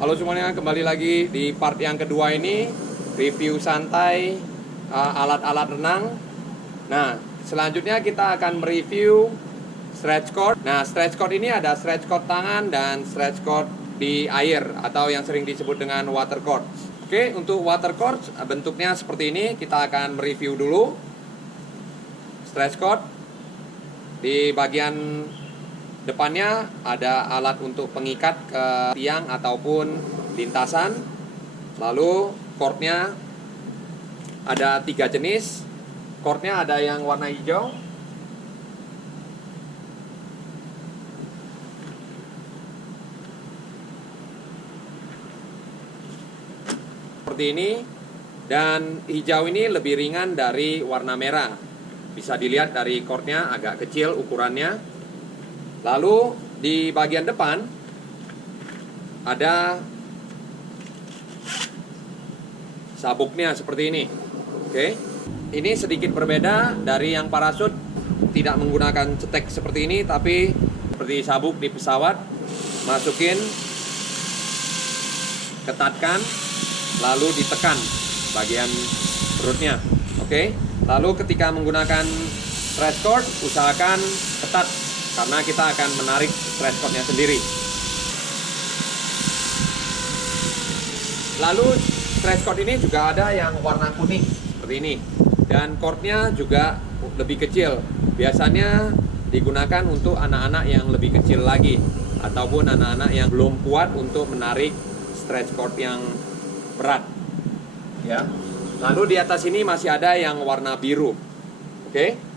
Halo semuanya, kembali lagi di part yang kedua ini, review santai alat-alat renang. Nah, selanjutnya kita akan mereview stretch cord. Nah, stretch cord ini ada stretch cord tangan dan stretch cord di air atau yang sering disebut dengan water cord. Oke, untuk water cord bentuknya seperti ini. Kita akan mereview dulu stretch cord. Di bagian depannya ada alat untuk pengikat ke tiang ataupun lintasan. Lalu cordnya ada 3 jenis. Cordnya ada yang warna hijau, seperti ini, dan hijau ini lebih ringan dari warna merah. Bisa dilihat dari cordnya agak kecil ukurannya. Lalu di bagian depan ada sabuknya seperti ini. Oke. Ini sedikit berbeda dari yang parasut, tidak menggunakan cetek seperti ini, tapi seperti sabuk di pesawat. Masukin, ketatkan, lalu ditekan bagian perutnya. Oke. Lalu ketika menggunakan stretch cord, usahakan ketat karena kita akan menarik stretch cordnya sendiri. Lalu stretch cord ini juga ada yang warna kuning seperti ini, dan cordnya juga lebih kecil. Biasanya digunakan untuk anak-anak yang lebih kecil lagi ataupun anak-anak yang belum kuat untuk menarik stretch cord yang berat. Ya. Lalu di atas ini masih ada yang warna biru. Oke.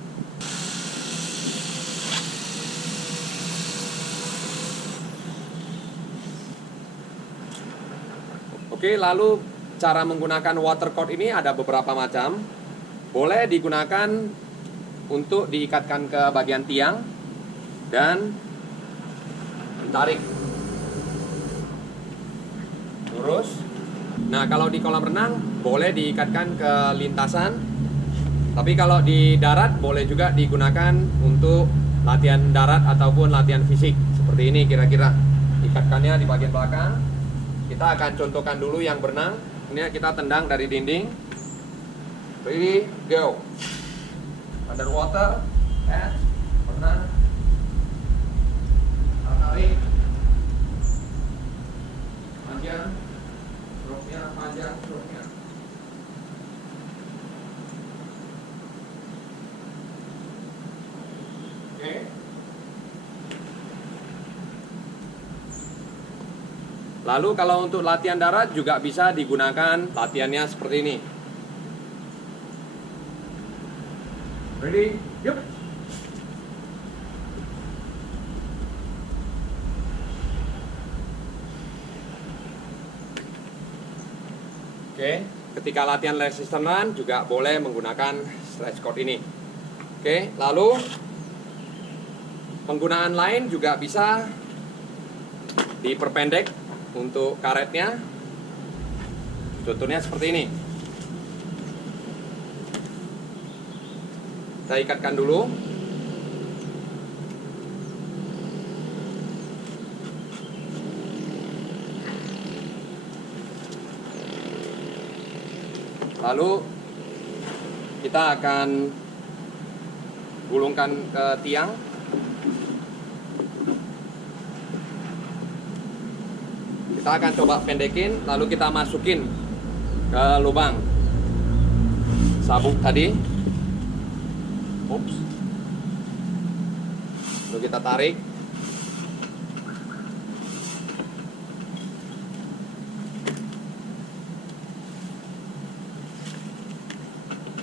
Oke, lalu cara menggunakan water cord ini ada beberapa macam. Boleh digunakan untuk diikatkan ke bagian tiang dan ditarik lurus. Nah, kalau di kolam renang boleh diikatkan ke lintasan. Tapi kalau di darat boleh juga digunakan untuk latihan darat ataupun latihan fisik. Seperti ini kira-kira. Ikatkannya di bagian belakang. Kita akan contohkan dulu yang berenang. Ini kita tendang dari dinding. Ready, go. Underwater, catch, berenang, tarik, panjang, stroke-nya panjang, stroke-nya. Oke. Lalu kalau untuk latihan darat juga bisa digunakan latihannya seperti ini. Ready? Yuk. Oke, ketika latihan resistance juga boleh menggunakan stretch cord ini. Oke, lalu penggunaan lain juga bisa diperpendek untuk karetnya. Contohnya seperti ini. Kita ikatkan dulu. Lalu kita akan gulungkan ke tiang. Kita akan coba pendekin, lalu kita masukin ke lubang sabuk tadi. Ups. Lalu kita tarik.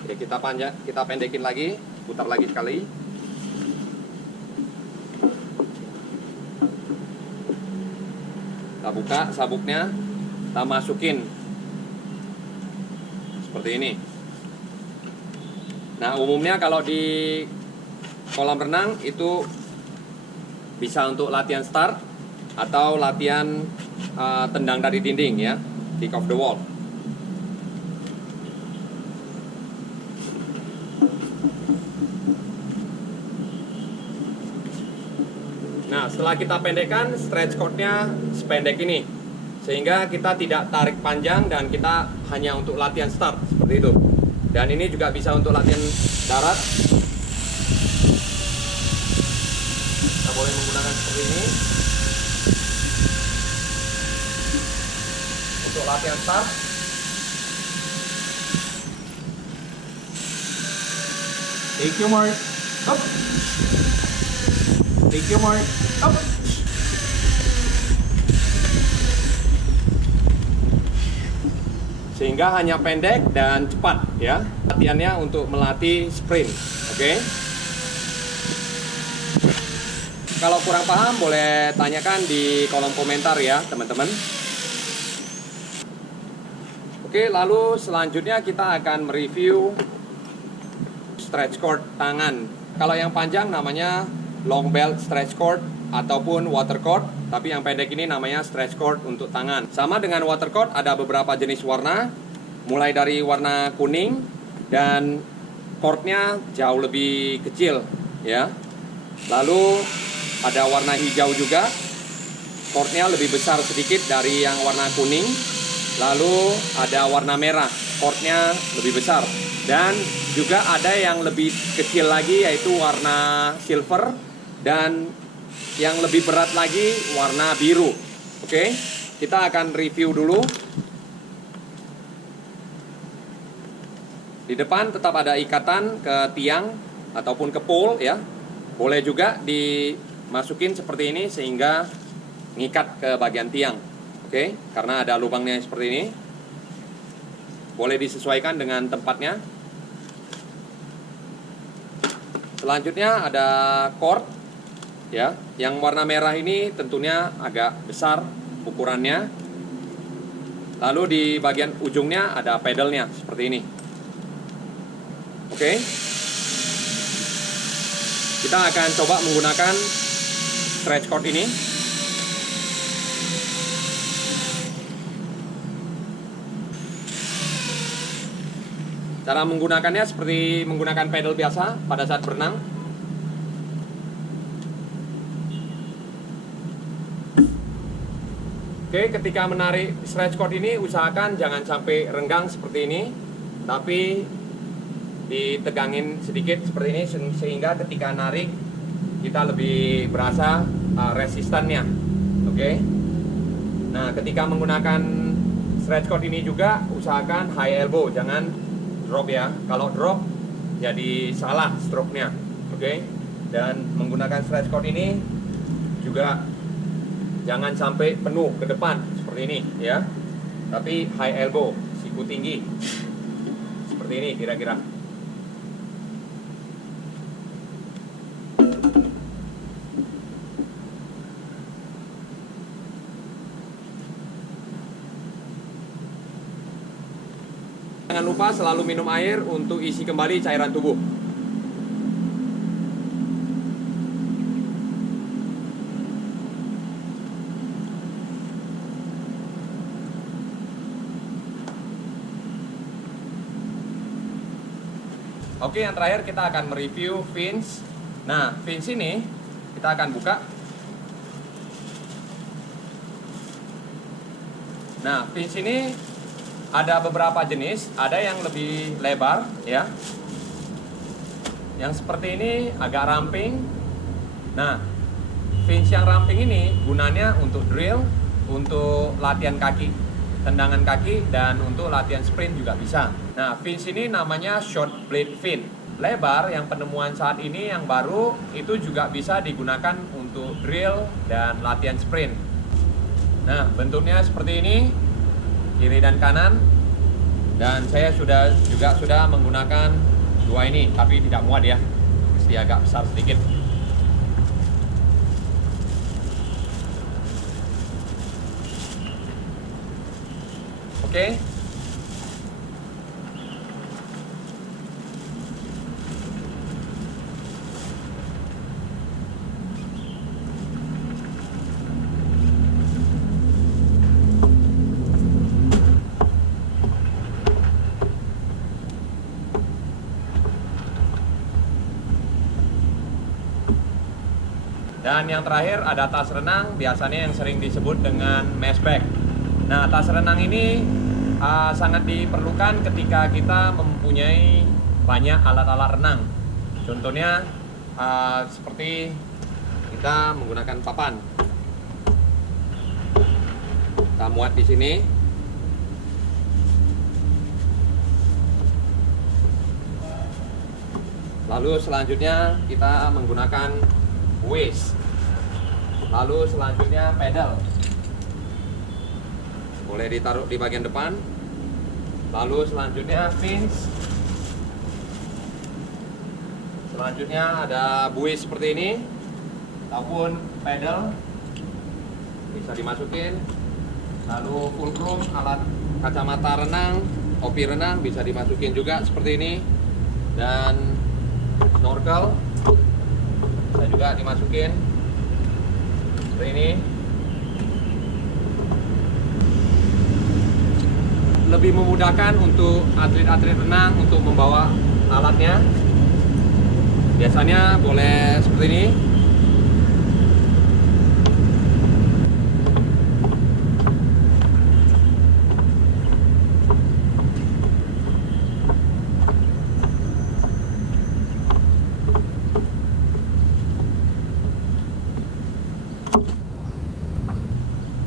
Oke, kita pendekin lagi, putar lagi sekali. Kita buka sabuknya, kita masukin seperti ini. Nah, umumnya kalau di kolam renang itu bisa untuk latihan start atau latihan tendang dari dinding ya, kick off the wall. Nah, setelah kita pendekkan stretch cordnya sependek ini, sehingga kita tidak tarik panjang dan kita hanya untuk latihan start seperti itu. Dan ini juga bisa untuk latihan darat. Kita boleh menggunakan seperti ini untuk latihan start. Take your mark, up. Take your mark, up. Sehingga hanya pendek dan cepat ya. Latihannya untuk melatih sprint, oke? Kalau kurang paham boleh tanyakan di kolom komentar ya, teman-teman. Oke, lalu selanjutnya kita akan mereview stretch cord tangan. Kalau yang panjang namanya long belt stretch cord ataupun water cord, tapi yang pendek ini namanya stretch cord untuk tangan. Sama dengan water cord, ada beberapa jenis warna, mulai dari warna kuning dan cordnya jauh lebih kecil ya. Lalu ada warna hijau juga, cordnya lebih besar sedikit dari yang warna kuning. Lalu ada warna merah, cordnya lebih besar. Dan juga ada yang lebih kecil lagi, yaitu warna silver. Dan yang lebih berat lagi warna biru. Oke, kita akan review dulu. Di depan tetap ada ikatan ke tiang ataupun ke pole ya. Boleh juga dimasukin seperti ini sehingga ngikat ke bagian tiang. Oke, karena ada lubangnya seperti ini. Boleh disesuaikan dengan tempatnya. Selanjutnya ada cord ya. Yang warna merah ini tentunya agak besar ukurannya. Lalu di bagian ujungnya ada pedalnya seperti ini. Oke. Kita akan coba menggunakan stretch cord ini. Cara menggunakannya seperti menggunakan pedal biasa pada saat berenang. Oke, ketika menarik stretch cord ini usahakan jangan sampai renggang seperti ini, tapi ditegangin sedikit seperti ini sehingga ketika narik kita lebih berasa resistannya. Oke. Nah, ketika menggunakan stretch cord ini juga usahakan high elbow, jangan drop ya. Kalau drop jadi salah stroke-nya. Oke. Dan menggunakan stretch cord ini juga jangan sampai penuh ke depan seperti ini ya. Tapi high elbow, siku tinggi. Seperti ini kira-kira. Jangan lupa selalu minum air untuk isi kembali cairan tubuh. Oke, yang terakhir kita akan mereview fins. Nah, fins ini kita akan buka. Nah, fins ini ada beberapa jenis, ada yang lebih lebar ya. Yang seperti ini agak ramping. Nah, fins yang ramping ini gunanya untuk drill, untuk latihan kaki, tendangan kaki, dan untuk latihan sprint juga bisa. Nah, fins ini namanya short blade fin. Lebar yang penemuan saat ini yang baru itu juga bisa digunakan untuk drill dan latihan sprint. Nah, bentuknya seperti ini, kiri dan kanan. Dan saya sudah menggunakan dua ini, tapi tidak muat ya, mesti agak besar sedikit. Oke. Dan yang terakhir ada tas renang, biasanya yang sering disebut dengan mesh bag. Nah, tas renang ini sangat diperlukan ketika kita mempunyai banyak alat-alat renang. Contohnya seperti kita menggunakan papan. Kita muat di sini. Lalu selanjutnya kita menggunakan buoys. Lalu selanjutnya pedal. Boleh ditaruh di bagian depan. Lalu selanjutnya fins. Selanjutnya ada buoys seperti ini ataupun pedal bisa dimasukin. Lalu fulcrum, alat kacamata renang, topi renang bisa dimasukin juga seperti ini. Dan snorkel bisa juga dimasukin seperti ini. Lebih memudahkan untuk atlet-atlet renang untuk membawa alatnya. Biasanya boleh seperti ini.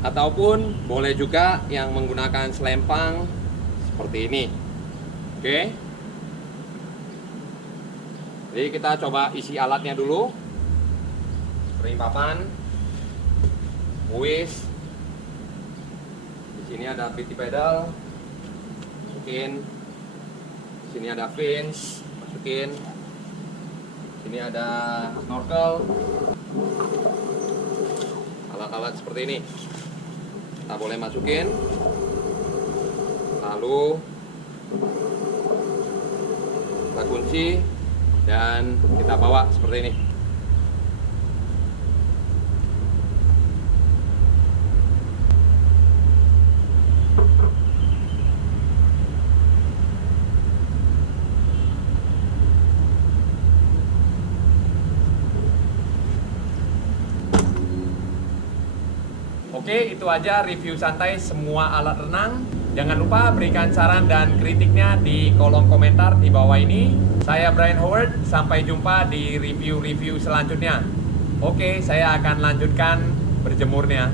Ataupun boleh juga yang menggunakan selempang seperti ini. Oke. Jadi kita coba isi alatnya dulu. Seperti papan, buoys. Di sini ada PT pedal. Masukin. Di sini ada fins, masukin. Di sini ada snorkel. Alat-alat seperti ini kita boleh masukin, lalu kita kunci dan kita bawa seperti ini. Oke, itu aja review santai semua alat renang. Jangan lupa berikan saran dan kritiknya di kolom komentar di bawah ini. Saya Brian Howard, sampai jumpa di review-review selanjutnya. Oke, saya akan lanjutkan berjemurnya.